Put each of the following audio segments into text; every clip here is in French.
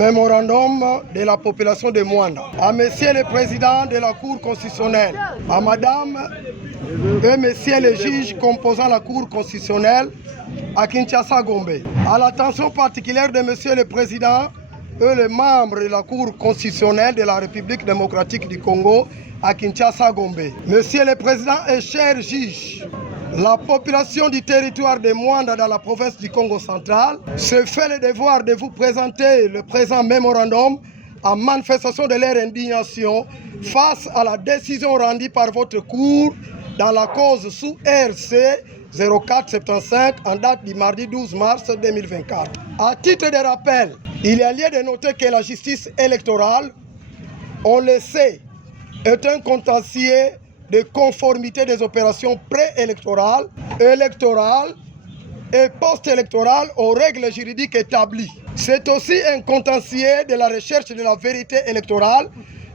Mémorandum de la population de Mwanda. À Monsieur le Président de la Cour constitutionnelle, à Madame et Messieurs les juges composant la Cour constitutionnelle à Kinshasa Gombe. À l'attention particulière de Monsieur le Président et les membres de la Cour constitutionnelle de la République démocratique du Congo à Kinshasa Gombe. Monsieur le Président et chers juges, la population du territoire de Mwanda dans la province du Congo central se fait le devoir de vous présenter le présent mémorandum en manifestation de leur indignation face à la décision rendue par votre cour dans la cause sous RC 0475 en date du mardi 12 mars 2024. À titre de rappel, il y a lieu de noter que la justice électorale, on le sait, est un contentieux de conformité des opérations préélectorales, électorales et post-électorales aux règles juridiques établies. C'est aussi un contentieux de la recherche de la vérité électorale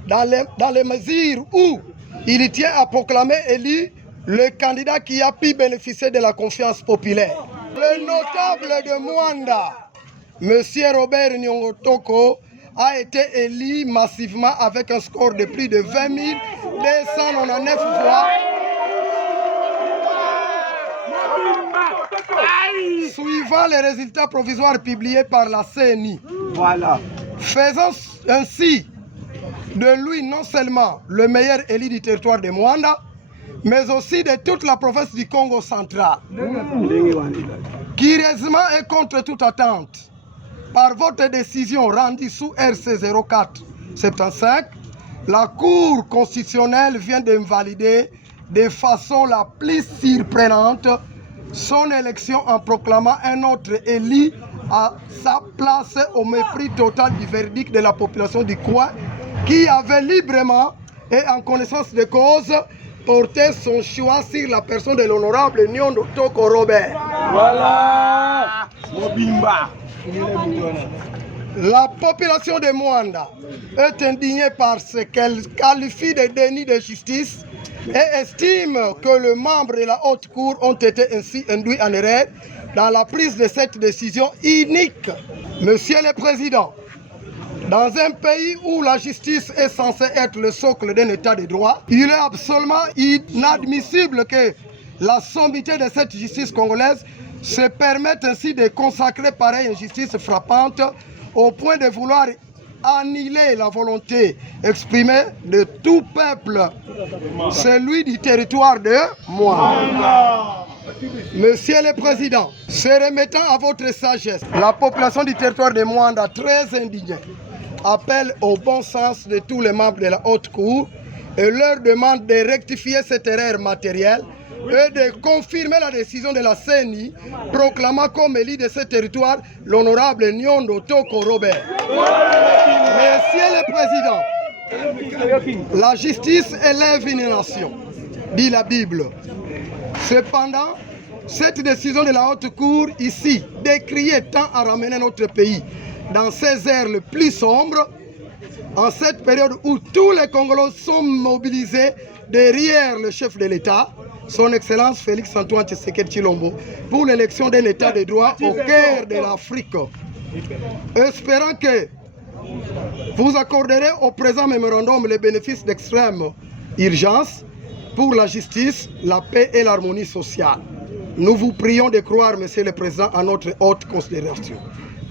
dans les mesures où il tient à proclamer élu le candidat qui a pu bénéficier de la confiance populaire. Le notable de Mwanda, M. Robert Nyongotoko, a été élu massivement avec un score de plus de 20 299 voix. Suivant les résultats provisoires publiés par la CENI. Voilà. Faisant ainsi de lui non seulement le meilleur élu du territoire de Mwanda, mais aussi de toute la province du Congo central. Curieusement et contre toute attente, par votre décision rendue sous RC 0475, la Cour constitutionnelle vient d'invalider de façon la plus surprenante son élection en proclamant un autre élu à sa place au mépris total du verdict de la population du coin qui avait librement et en connaissance de cause porté son choix sur la personne de l'honorable Nyondo Toko Robert. Voilà. La population de Mwanda est indignée par ce qu'elle qualifie de déni de justice et estime que les membres de la haute cour ont été ainsi induits en erreur dans la prise de cette décision inique. Monsieur le Président, dans un pays où la justice est censée être le socle d'un état de droit, il est absolument inadmissible que la sommité de cette justice congolaise se permette ainsi de consacrer pareille injustice frappante au point de vouloir annihiler la volonté exprimée de tout peuple, celui du territoire de Mwanda. Monsieur le Président, se remettant à votre sagesse, la population du territoire de Mwanda, très indignée, appelle au bon sens de tous les membres de la haute cour et leur demande de rectifier cette erreur matérielle et de confirmer la décision de la CENI proclamant comme élu de ce territoire l'honorable Nyondo Toko Robert. Monsieur le Président, la justice élève une nation, dit la Bible. Cependant, cette décision de la Haute Cour ici, décriée, tend à ramener notre pays dans ces ères les plus sombres, en cette période où tous les Congolais sont mobilisés derrière le chef de l'État, son Excellence Félix Antoine Tshisekedi Tshilombo, pour l'élection d'un État de droit au cœur de l'Afrique. Espérant que vous accorderez au présent mémorandum les bénéfices d'extrême urgence pour la justice, la paix et l'harmonie sociale. Nous vous prions de croire, Monsieur le Président, à notre haute considération.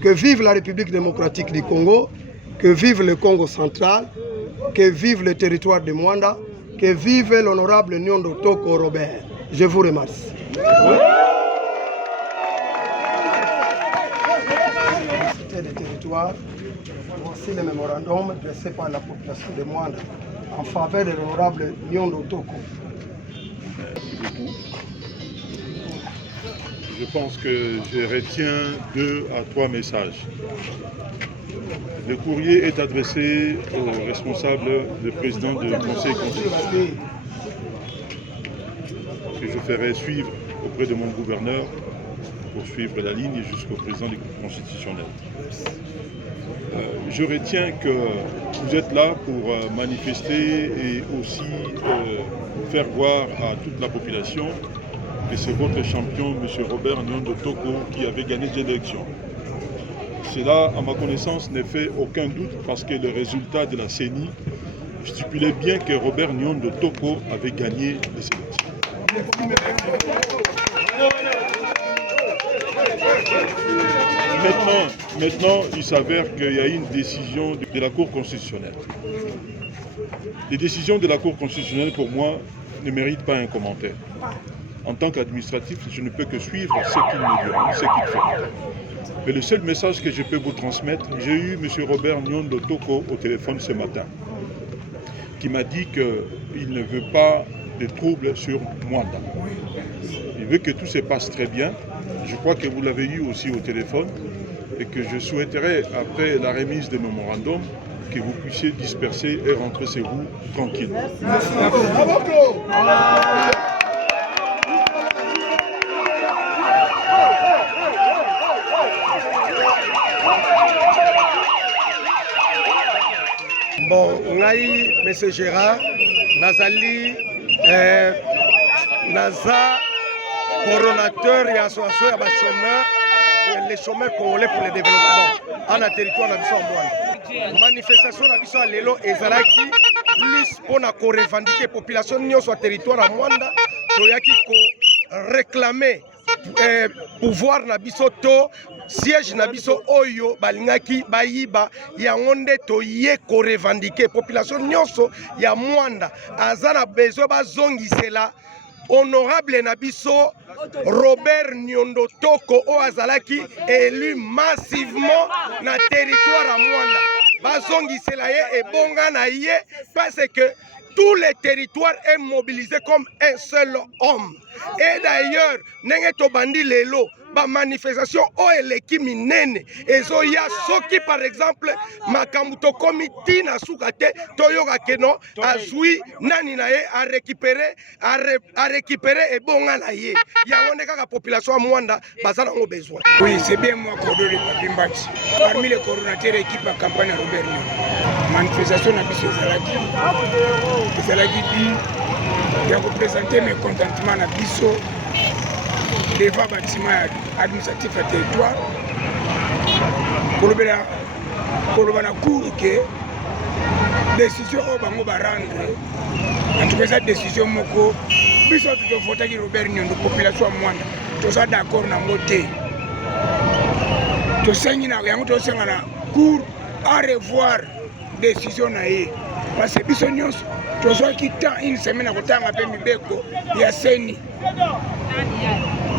Que vive la République démocratique du Congo, que vive le Congo central, que vive le territoire de Mwanda, que vive l'honorable Nyondo Toko Robert. Je vous remercie. Des territoires, voici le mémorandum dressé par la population de Mwanda en faveur de l'honorable Nyondo Toko. Je pense que je retiens 2 à 3 messages. Le courrier est adressé au responsable, le président du Conseil constitutionnel, que je ferai suivre auprès de mon gouverneur pour suivre la ligne jusqu'au président du constitutionnel. Je retiens que vous êtes là pour manifester et aussi faire voir à toute la population que c'est votre champion, M. Robert Nyondo Toko, qui avait gagné l'élection. Cela, à ma connaissance, ne fait aucun doute parce que le résultat de la CENI stipulait bien que Robert Nyondo Toko avait gagné les élections. Maintenant, il s'avère qu'il y a une décision de la Cour constitutionnelle. Les décisions de la Cour constitutionnelle, pour moi, ne méritent pas un commentaire. En tant qu'administratif, je ne peux que suivre ce qu'il me dit, ce qu'il fait. Mais le seul message que je peux vous transmettre, j'ai eu M. Robert Nyondo Toko au téléphone ce matin, qui m'a dit qu'il ne veut pas de troubles sur Mwanda. Il veut que tout se passe très bien. Je crois que vous l'avez eu aussi au téléphone et que je souhaiterais, après la remise des mémorandums, que vous puissiez disperser et rentrer chez vous tranquillement. Bon, ngai, M. Gérard, nazali, naza coordonnateur et association à chômeurs, les chômeurs congolais pour le développement, dans le territoire de Mwanda. Manifestation de biso lelo ezalaki plus pour revendiquer la population sur le territoire de Mwanda, toyaki ko réclamer pouvoir na biso to siège na biso oyo balingaki bayiba yango nde toye ko revendiquer population nyonso ya Mwanda azana besoin bazongisela honorable na biso Robert Nyondo Toko o azalaki élu massivement na territoire ya Mwanda bazongisela ye ebonga na ye parce que tout le territoire est mobilisé comme un seul homme. Et d'ailleurs, Nengeto Bandi Lelo, ba manifestation o eleki minene. Ezo ya soki par exemple, Makamuto Komiti na sukate, Toyoga Keno, azui nani na ye a récupérer et bonga na ye. Yawone kaka population à Mwanda, bazana ont besoin. Oui, c'est bien moi, coordonné Papimbati. Parmi les coordonnateurs équipe à campagne à Robert Nyondo. Manifestation na biso ezalaki dit de représenter mes contentements na biso devant bâtiment administratif à territoire koloba na cour que décision oyo bango barendre en tout cas eza décision moko biso totofotaki Robert Nyondo population ya Mwanda toza d'accord nango te tosengi na yango tosenga na cour à revoir décision na ye parce que biso nyonso tozwaki temps une semaine akotanga mpe mibeko ya seni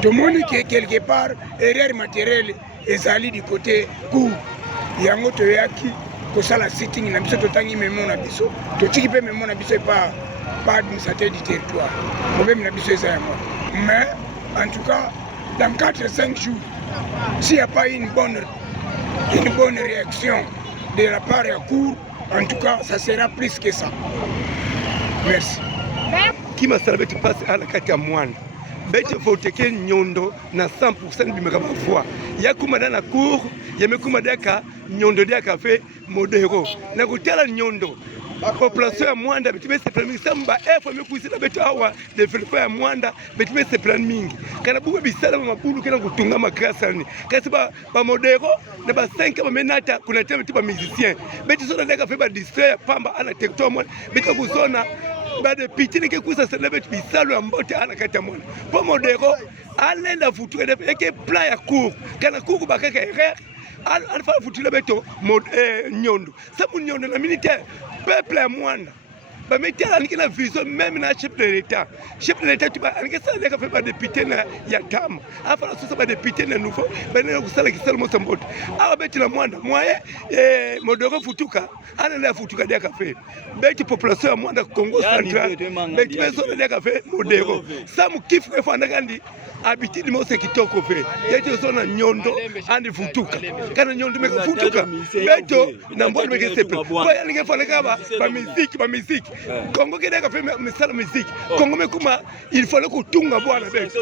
tomoni ke quelque part erreur matérielle ezali du côté cour yango toyaki kosala sitting na biso totangi memo na biso totiki mpe memo na biso epa administrateur du territoire problème na biso eza yango mais en tout cas dans 4-5 jours s'il n'y a pas une bonne réaction de la part ya cour. En tout cas, ça sera plus que ça. Merci. Qui m'a salvé tu passes à la carte à moine. Bête voteke nyondo na 100% bimeka bafwa. Ya kuma na cour, ya mekuma daka nyondo dia café modero. Na kutela nyondo. Population ya Mwanda betime se plan mingi samba efo mekuisina betu awa developer ya Mwanda betime se plan mingi. Kana buwe bisala mabulu kena kutunga makrasa ni. Kasi ba modero na ba 5 ba menata kuna tena betu ba musicien. Betu sona daka fe ba distraire pamba ana territoire Mwanda. Betu kuzona ba de pitini ke kuisa celebrate bisalo ya mbote ana kata Mwanda. Po modero alenda futu eke plan ya cour. Kana cour ba kaka erreur. Alfa futile beto nyondo. Sabu nyondo na militaire peuple ya Mwanda. Ba metela niki na vision même na chef de l'état. Chef de l'état tu ba anike sala deka fe ba député na ya tama. Afa la sosa ba député na nouveau ba na kusala kisala mo sambote. Awa beti na Mwanda moye modoro futuka ana na futuka deka fe. Beti population ya Mwanda Congo central. Beti beso deka fe modero. Samu kifu ke fanda kandi habitude mo se kitoko fe. Yeto sona nyondo andi futuka. Kana nyondo meka futuka. Beto na mbona meka sepe. Kwa ya nige fanda kaba ba musique. Congo qui a fait misala musique. Congo me kuma il fallait que tunga bwana betu.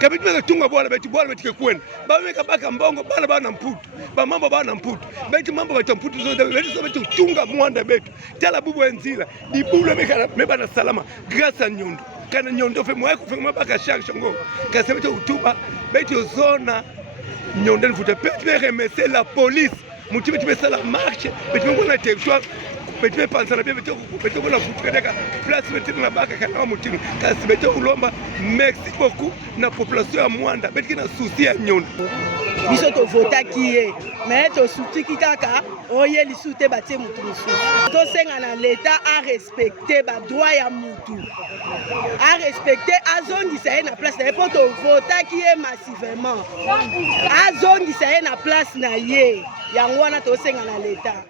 Kabiti me tunga bwana betu bwana betu kwenda. Ba me kabaka mbongo bana bana mputu. Ba mambo bana mputu. Betu mambo bata mputu zote betu so betu tunga Mwanda betu. Tala bubu enzila. Dibula me bana salama grâce à nyondo. Kana nyondo fe moyo kufema baka shongo. Kasi betu utuba betu zona nyondo nfuta betu remercier la police. Muti betu sala marche betu ngona territoire. Betu pensa na betu kuna futuka deka place betu na baka kana mutini kasi betu ulomba merci beaucoup na population ya Mwanda betu na souci ya nyondo biso to vota kiye mais to souci kikaka oye li soute batie mutu mususu to senga na l'état a respecter ba droit ya mutu a respecter azongisa ye na place na po to vota kiye massivement azongisa ye na place na ye yango wana to senga na l'état.